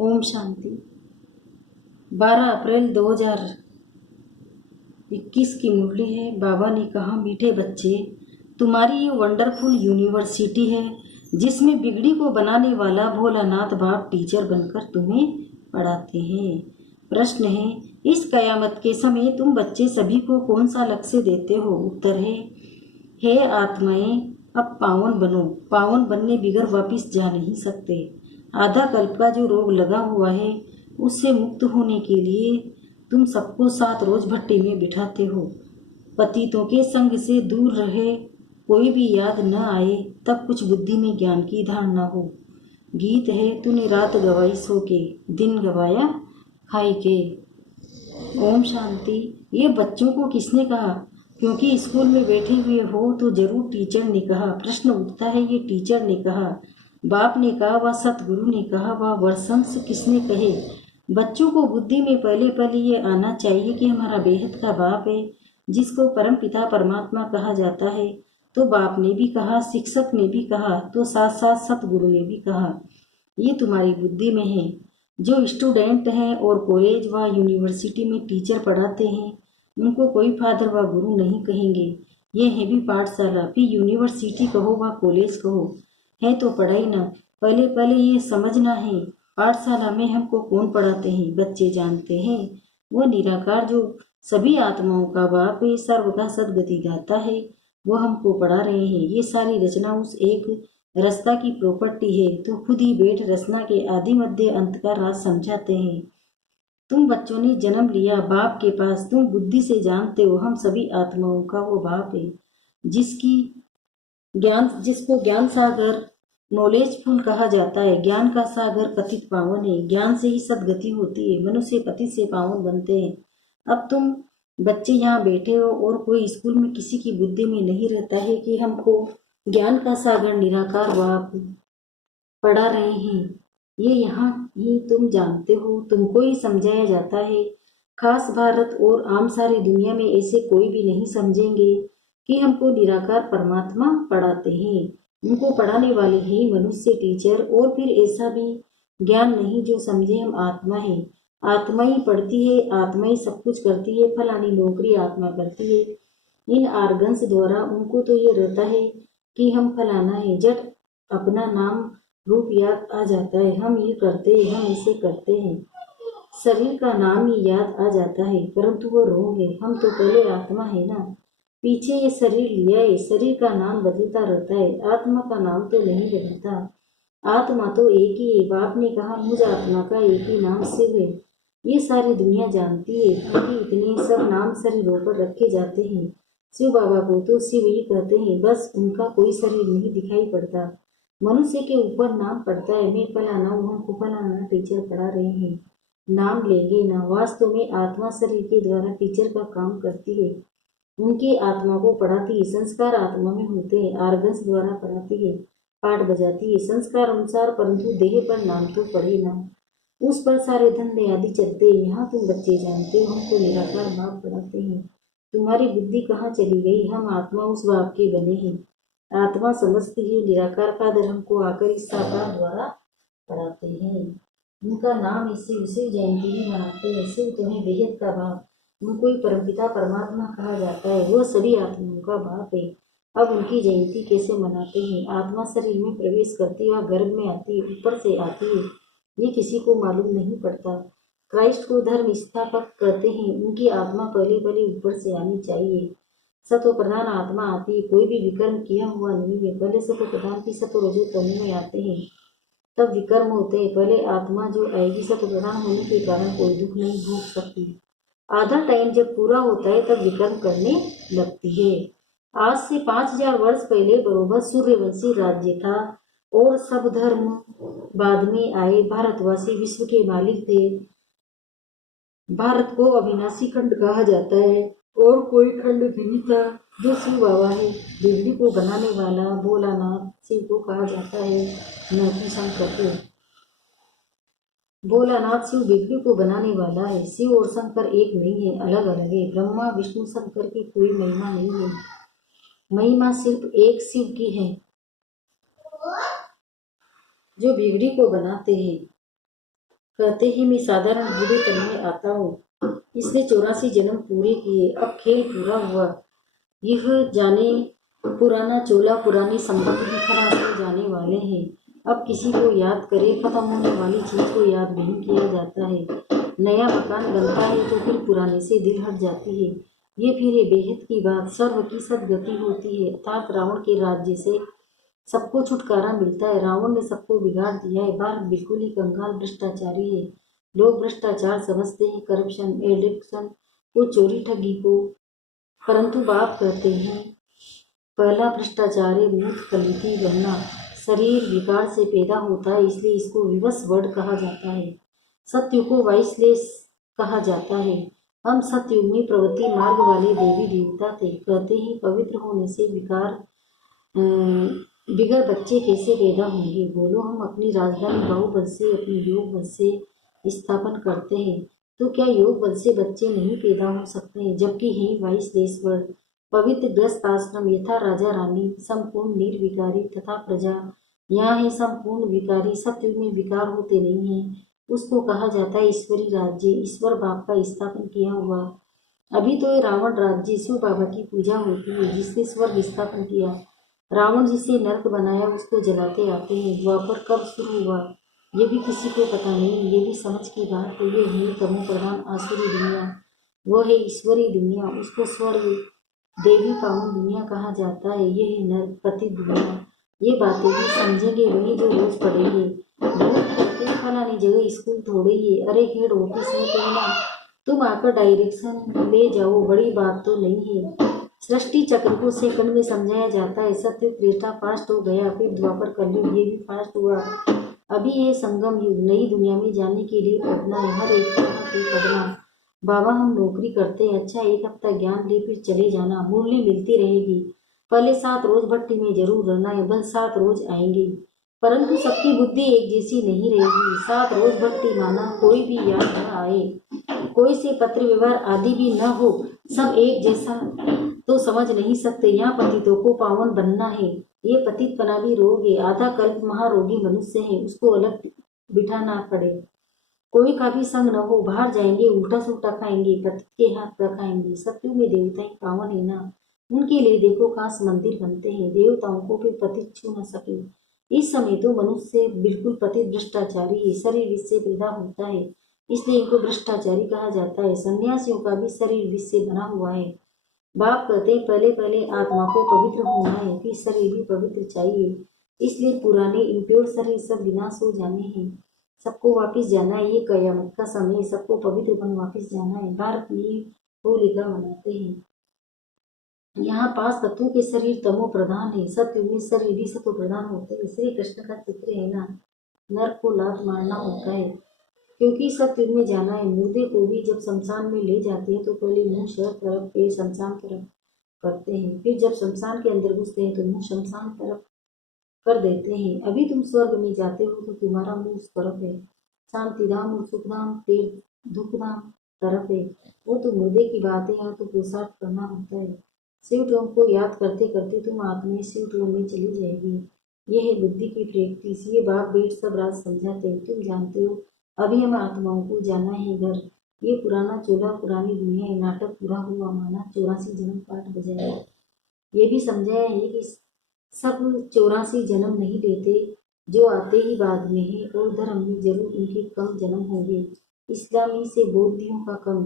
ओम शांति। 12 अप्रैल 2021 की मुरली है। बाबा ने कहा, मीठे बच्चे, तुम्हारी ये वंडरफुल यूनिवर्सिटी है जिसमें बिगड़ी को बनाने वाला भोलानाथ बाप टीचर बनकर तुम्हें पढ़ाते हैं। प्रश्न है, इस कयामत के समय तुम बच्चे सभी को कौन सा लक्ष्य देते हो? उत्तर है, हे आत्माएं, अब पावन बनो। पावन बनने बिगर वापिस जा नहीं सकते। आधा कल्प का जो रोग लगा हुआ है उससे मुक्त होने के लिए तुम सबको 7 रोज भट्टी में बिठाते हो। पतितों के संग से दूर रहे, कोई भी याद न आए, तब कुछ बुद्धि में ज्ञान की धारणा हो। गीत है, तूने रात गवाई सो के, दिन गवाया खाई के। ओम शांति। ये बच्चों को किसने कहा? क्योंकि स्कूल में बैठे हुए हो तो जरूर टीचर ने कहा। प्रश्न उठता है, ये टीचर ने कहा, बाप ने कहा, व सतगुरु ने कहा, व वर्षंस किसने कहे? बच्चों को बुद्धि में पहले पहले ये आना चाहिए कि हमारा बेहद का बाप है, जिसको परम पिता परमात्मा कहा जाता है। तो बाप ने भी कहा, शिक्षक ने भी कहा, तो साथ साथ सतगुरु ने भी कहा। ये तुम्हारी बुद्धि में है। जो स्टूडेंट हैं और कॉलेज व यूनिवर्सिटी में टीचर पढ़ाते हैं, उनको कोई फादर व गुरु नहीं कहेंगे। ये है भी पाठशाला, फिर यूनिवर्सिटी कहो व कॉलेज कहो, है तो पढ़ाई ना। पहले पहले ये समझना है, पाठशाला में हमको कौन पढ़ाते हैं? बच्चे जानते हैं, वो निराकार जो सभी आत्माओं का बाप है, सर्व का सदगति दाता है, वो हमको पढ़ा रहे हैं। ये सारी रचना उस एक रस्ता की प्रॉपर्टी है, तो खुद ही बैठ रचना के आदि मध्य अंत का राज समझाते हैं। तुम बच्चों ने जन्म लिया बाप के पास, तुम बुद्धि से जानते हो हम सभी आत्माओं का वो बाप है, जिसको ज्ञान सागर नॉलेजफुल कहा जाता है। ज्ञान का सागर पतित पावन है। ज्ञान से ही सदगति होती है, मनुष्य पतित से पावन बनते हैं। अब तुम बच्चे यहाँ बैठे हो और कोई स्कूल में किसी की बुद्धि में नहीं रहता है कि हमको ज्ञान का सागर निराकार बाप पढ़ा रहे हैं। ये यहाँ ही तुम जानते हो, तुमको ही समझाया जाता है। खास भारत और आम सारी दुनिया में ऐसे कोई भी नहीं समझेंगे कि हमको निराकार परमात्मा पढ़ाते हैं। उनको पढ़ाने वाले हैं मनुष्य टीचर, और फिर ऐसा भी ज्ञान नहीं जो समझे हम आत्मा है। आत्मा ही पढ़ती है, आत्मा ही सब कुछ करती है। फलानी नौकरी आत्मा करती है। इन आर्गन्स द्वारा उनको तो ये रहता है कि हम फलाना है, जब अपना नाम रूप याद आ जाता है, हम ये करते हैं, हम इसे करते हैं, शरीर का नाम ही याद आ जाता है, परंतु वो रोग है। हम तो पहले आत्मा है ना, पीछे ये शरीर लिया है। शरीर का नाम बदलता रहता है, आत्मा का नाम तो नहीं बदलता। आत्मा तो एक ही है। बाप ने कहा, मुझ आत्मा का एक ही नाम शिव है। ये सारी दुनिया जानती है, क्योंकि इतने सब नाम शरीरों पर रखे जाते हैं। शिव बाबा को तो शिव ही कहते हैं, बस उनका कोई शरीर नहीं दिखाई पड़ता। मनुष्य के ऊपर नाम पड़ता है, मैं फलाना हूँ, हमको फलाना टीचर पढ़ा रहे हैं, नाम लेंगे ना। वास्तव में आत्मा शरीर के द्वारा टीचर का काम करती है, उनकी आत्मा को पढ़ाती है। संस्कार आत्मा में होते हैं, आर्गन्स द्वारा पढ़ाती है, पाठ बजाती है संस्कार अनुसार, परंतु देह पर नाम तो पढ़े ना, उस पर सारे धंधे आदि चलते हैं। यहाँ तुम बच्चे जानते हो हमको निराकार बाप पढ़ाते हैं। तुम्हारी बुद्धि कहाँ चली गई? हम आत्मा उस बाप के बने हैं। आत्मा समझती है निराकार का धर्म को आकर इस साकार द्वारा पढ़ाते हैं। उनका नाम इससे शिव जयंती भी मनाते हैं। शिव तुम्हें बेहद का बाप, उनको ही परमपिता परमात्मा कहा जाता है, वो सभी आत्माओं का बाप है। अब उनकी जयंती कैसे मनाते हैं? आत्मा शरीर में प्रवेश करती है, गर्भ में आती है, ऊपर से आती है, ये किसी को मालूम नहीं पड़ता। क्राइस्ट को धर्म स्थापक कहते हैं, उनकी आत्मा पहले पहले ऊपर से आनी चाहिए। सत्व प्रधान आत्मा आती है, कोई भी विकर्म किया हुआ नहीं है। पहले सत्व प्रधान की सत्व रजो तमो में आते हैं, तब विकर्म होते हैं। पहले आत्मा जो आएगी सत्व प्रधान होने के कारण कोई दुख नहीं भोग सकती। आधा टाइम जब पूरा होता है तब विकर्म करने लगती है। आज से 5000 वर्ष पहले बरोबर सूर्यवंशी राज्य था और सब धर्म बाद में आए। भारतवासी विश्व के मालिक थे। भारत को अविनाशी खंड कहा जाता है और कोई खंड भी नहीं था। जो शिव बाबा है, बिजली को बनाने वाला भोलानाथ, शिव को कहा जाता है। नरसिंह शंकर को भोलानाथ शिव बिजली को बनाने वाला है। शिव और शंकर एक नहीं है, अलग अलग है। ब्रह्मा विष्णु शंकर की कोई महिमा नहीं है, महिमा सिर्फ एक शिव की है, जो बिगड़ी को बनाते हैं। कहते ही मैं साधारण बूढ़े तन में आता हूँ। इसने 84 जन्म पूरे किए, अब खेल पूरा हुआ। यह जाने पुराना चोला पुरानी संपत्ति भी खराब हो जाने वाले हैं। अब किसी को याद करे, खत्म होने वाली चीज को याद नहीं किया जाता है। नया मकान बनता है तो फिर पुराने से दिल हट जाती है। ये फिर है बेहद की बात, सर्व की सदगति होती है, अर्थात रावण के राज्य से सबको छुटकारा मिलता है। रावण ने सबको बिगाड़ दिया है। भारत बिल्कुल ही कंगाल भ्रष्टाचारी है। लोग भ्रष्टाचार समझते हैं, करप्शन, एडिक्शन को, चोरी ठगी को, परंतु बाप कहते हैं पहला भ्रष्टाचार है मूर्ख कलिति बनना। शरीर विकार से पैदा होता है, इसलिए इसको विवश वर्ड कहा जाता है। सत्युग को वाइसलेस कहा जाता है। हम सतयुग में प्रवृत्ति मार्ग वाले देवी देवता थे। कहते हैं पवित्र होने से विकार बिगड़ बच्चे कैसे पैदा होंगे। बोलो, हम अपनी राजधानी बाहुबल से, अपने योग बल से स्थापन करते हैं, तो क्या योग बल से बच्चे नहीं पैदा हो सकते हैं? जबकि है 22 देशवर, पवित्र ग्रस्त आश्रम, यथा राजा रानी, संपूर्ण निर्विकारी तथा प्रजा यहाँ है संपूर्ण विकारी। सतयुग में विकार होते नहीं है, उसको कहा जाता है ईश्वरी राज्य, ईश्वर बाप का स्थापन किया हुआ। अभी तो ये रावण राज्य शिव बाबा की पूजा होती है, जिसने स्वर्ग स्थापन किया। रावण जिसे नरक बनाया उसको जलाते आते हैं। द्वापर कब शुरू हुआ ये भी किसी को पता नहीं। ये भी समझ की बात है। ये है तमो प्रधान आसुरी दुनिया, वो है ईश्वरी दुनिया, उसको स्वर्ग देवी पावन दुनिया कहा जाता है। ये है नरक पति दुनिया। ये बातें भी समझेंगे वही जो रोज पढ़ेंगे। रोज पढ़ते फलानी जगह स्कूल थोड़े ही है, अरे हेड ऑफिस है कहना, तुम आकर डायरेक्शन ले जाओ, बड़ी बात तो नहीं है। सृष्टि चक्र को सेकंड में समझाया जाता है। सत्य त्रेता फास्ट हो गया, फिर द्वापर कलयुग ये भी फास्ट हुआ। अभी ये संगम युग, नई दुनिया में जाने के लिए पढ़ना है, हर एक पे पढ़ना। बाबा हम नौकरी करते हैं, अच्छा एक हफ्ता ज्ञान ले फिर चले जाना, मुरली मिलती रहेगी। पहले 7 रोज भट्टी में जरूर रहना है, बल 7 रोज आएंगे, परंतु सबकी बुद्धि एक जैसी नहीं रहेगी। 7 रोज भट्टी माना कोई भी याद न आए, कोई से पत्र व्यवहार आदि भी न हो, सब एक जैसा तो समझ नहीं सकते। यहाँ पतितों को पावन बनना है। ये पतितपना भी रोग है। आधा कल्प महारोगी मनुष्य है, उसको अलग बिठाना पड़े। कोई का भी संग न हो, बाहर जाएंगे उल्टा सुल्टा खाएंगे, पतित के हाथ का खाएंगे। सत्यु में देवता ही पावन है ना, उनके लिए देखो खास मंदिर बनते हैं, देवताओं को फिर पतित छू न सके। इस समय तो मनुष्य बिल्कुल पतित भ्रष्टाचारी है, शरीर विष से पैदा होता है, इसलिए इनको भ्रष्टाचारी कहा जाता है। सन्यासियों का भी शरीर विष से बना हुआ है। बाप कहते हैं पहले पहले आत्मा को पवित्र होना है, फिर शरीर भी पवित्र चाहिए। इसलिए पुराने इम्प्योर शरीर सब विनाश हो जाने हैं, सबको वापस जाना है। ये कयामत का समय, सबको पवित्र बन वापस जाना है। भारत में होलिका मनाते हैं। यहाँ 5 तत्वों के शरीर तमो प्रधान है, सत्य में शरीर भी सत्व प्रधान होते हैं। श्री कृष्ण का चित्र है ना, नर को लात मारना होता है, क्योंकि सत्युग में जाना है। मुर्दे को भी जब शमशान में ले जाते हैं तो पहले मुंह शहर तरफ फिर शमशान तरफ करते हैं, फिर जब शमशान के अंदर घुसते हैं तो मुंह शमशान तरफ कर देते हैं। अभी तुम स्वर्ग में जाते हो तो तुम्हारा मुंह उस तरफ है, शांति धाम और सुख धाम फिर दुख धाम तरफ है। वो तो मुर्दे की बात है, यहाँ तो पुरुषार्थ करना होता है। शिव टोम को याद करते करते तुम आत्मा शिव टोम में चली जाएगी। यह है बुद्धि की प्रैक्टिस। ये बाप बेट सब राज समझाते हैं, तुम जानते हो। अभी हम आत्माओं को जाना है घर। ये पुराना चोला पुरानी दुनिया है, नाटक पूरा हुआ माना 84 जन्म पाठ बजाया। ये भी समझाया है कि सब 84 जन्म नहीं लेते, जो आते ही बाद में है, और धर्म में जरूर उनके कम जन्म होंगे। इस्लामी से बौद्धियों का कम,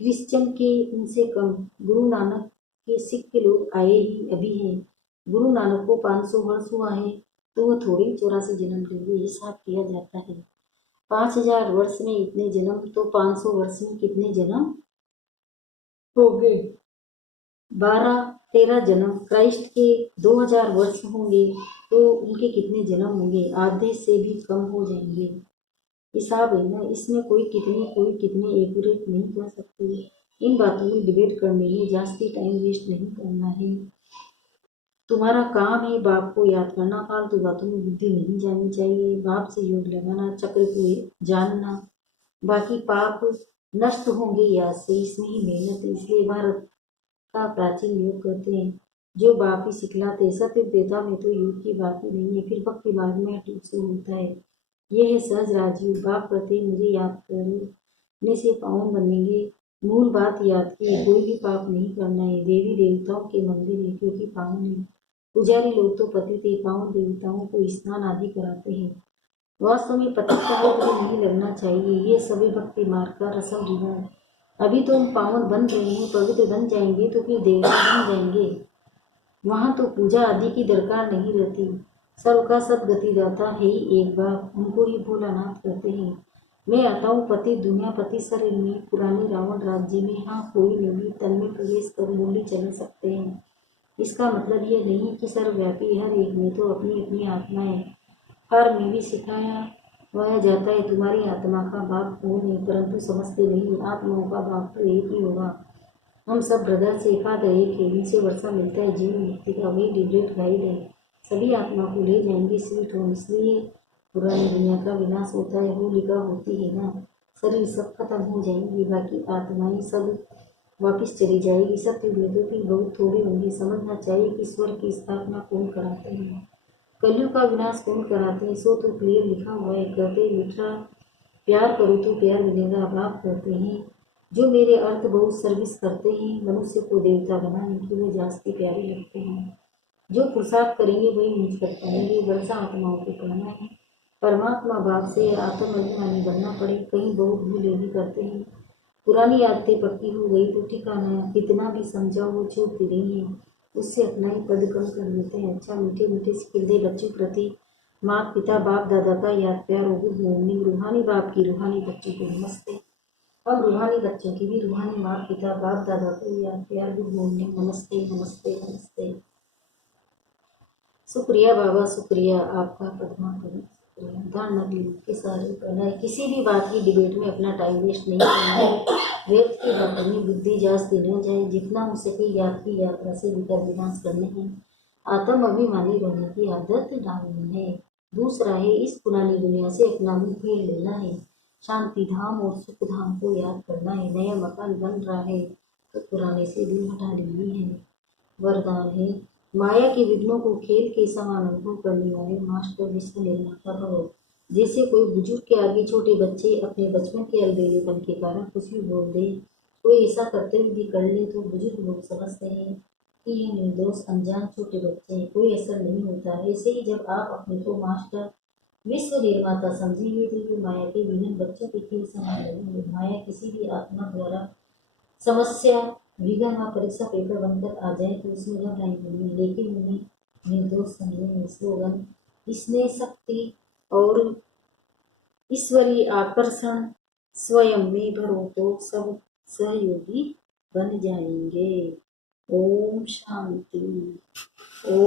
क्रिश्चियन के उनसे कम, गुरु नानक के सिख के लोग आए ही अभी हैं। गुरु नानक को 500 वर्ष हुआ है, तो वो थोड़ी 84 जन्म के लिए हिसाब किया जाता है। 5000 वर्ष में इतने जन्म, तो 500 वर्ष में कितने जन्म हो गए? 12-13 जन्म। क्राइस्ट के 2000 वर्ष होंगे, तो उनके कितने जन्म होंगे? आधे से भी कम हो जाएंगे। हिसाब है ना, इसमें कोई कितने एक्यूरेट नहीं कह सकते। इन बातों में डिबेट करने में जास्ती टाइम वेस्ट नहीं करना है। तुम्हारा काम है बाप को याद करना, फालतू बातों में बुद्धि नहीं जानी चाहिए। बाप से योग लगाना, चक्र को जानना, बाकी पाप नष्ट होंगे याद से, इसमें ही मेहनत है। इसलिए भारत का प्राचीन योग कहते हैं जो बाप ही सिखलाते। सत्य देता में तो योग की बात ही नहीं है। फिर भक्ति मार्ग में अटूट से होता है। ये है सहज राजीव। बाप कहते मुझे याद करने से पावन बनेंगे। मूल बात याद की, कोई भी पाप नहीं करना है। देवी देवताओं के मंदिर है क्योंकि पावन है। पुजारी लोग तो पतित है, पावन देवताओं को स्नान आदि कराते हैं। वास्तव में पति का भी नहीं लगना चाहिए। ये सभी भक्ति मार्ग का रसम जीवन। अभी तो हम पावन बन रहे हैं, पवित्र बन जाएंगे तो फिर देवता बन जाएंगे। वहाँ तो पूजा आदि की दरकार नहीं रहती। सबका सदगति दाता है ही एक बाप, उनको ही भोलानाथ कहते हैं। मैं आता हूँ पति दुनियापति शरीर में, पुराने रावण राज्य में। हाँ, कोई नहीं तन में प्रवेश कर गोली चला सकते हैं। इसका मतलब ये नहीं कि सर्वव्यापी हर एक में तो अपनी अपनी आत्मा है। हर में भी सिखाया वह जाता है तुम्हारी आत्मा का बाप कौन है, परंतु समझते नहीं। आत्माओं का बाप तो एक ही होगा। हम सब ब्रदर्स एक हाथ एक है, इनसे वर्षा मिलता है जीवन मुक्ति का। वही डिबेट गाइड है, सभी आत्मा को ले जाएंगे स्वीट होम। इसलिए पुरानी दुनिया का विनाश होता है, होलिका होती है ना। शरीर सब खत्म हो जाएंगे, बाकी आत्माएं सब वापिस चली जाएगी। सत्य में तो फिर बहुत थोड़े होंगे। समझना चाहिए कि ईश्वर की स्थापना कौन कराते हैं, कलयुग का विनाश कौन कराते हैं। सो तो क्लियर लिखा हुआ है। कहते मीठा प्यार करो तो प्यार मिलेगा। बाप कहते हैं जो मेरे अर्थ बहुत सर्विस करते हैं, मनुष्य को देवता बनाने की वो जास्ती प्यारे लगते हैं। जो पुरुषार्थ करेंगे वही मुझ पर पाएंगे। वर्षा आत्माओं को कहना है परमात्मा बाप से आत्मअभिमानी बनना पड़े। कहीं बहुत भूले भी करते हैं। पुरानी आदतें पक्की हो गई तो ठिकाना, कितना भी समझाओ वो छूटती नहीं है। उससे अपना ही पद कम कर लेते हैं। अच्छा, मीठे मीठे सिकिंदे बच्चों प्रति माता पिता बाप दादा का याद प्यार और गुड मॉर्निंग। रूहानी बाप की रूहानी बच्चों को नमस्ते। अब रूहानी बच्चों की भी रूहानी माता पिता बाप दादा को याद प्यार गुड मॉर्निंग। नमस्ते नमस्ते नमस्ते। शुक्रिया बाबा, शुक्रिया आपका पद्मा करें। ध्यान नकली के सारे करना है। किसी भी बात की डिबेट में अपना टाइम वेस्ट नहीं करना है। व्यर्थ की बातों में बुद्धि जास्ती न जाए। जितना हो सके याद की यात्रा से विकार विनाश करने हैं। आत्म अभिमानी रहने की आदत डालनी है। दूसरा है इस पुरानी दुनिया से अपना मुंह फेर लेना है। शांति धाम और सुख धाम को याद करना है। नया मकान बन रहा है तो पुराने से दिल हटा लेनी है। वरदान है माया के विघ्नों को खेल के समान अनुभव करने वाले मास्टर विष्णु निर्मा का भव। जैसे कोई बुजुर्ग के आगे छोटे बच्चे अपने बचपन के अलबेलेपन के कारण कुछ भी बोल दे, कोई ऐसा करते हुए भी कर ले तो बुजुर्ग लोग समझते हैं कि ये निर्दोष अनजान छोटे बच्चे हैं, कोई असर नहीं होता। ऐसे ही जब आप अपने को मास्टर विश्व निर्माता समझेंगे तो माया के विघ्न बच्चों के खेल समान लगेंगे। माया किसी भी आत्मा द्वारा समस्या विघ्न व परीक्षा पेपर बनकर आ जाए तो उसमें घबराएंगे नहीं, लेकिन उन्हें निर्दोष समझेंगे। स्लोगन स्नेह शक्ति और ईश्वरीय आकर्षण स्वयं में भरो तो सब सहयोगी बन जाएंगे। ओम शांति। ओम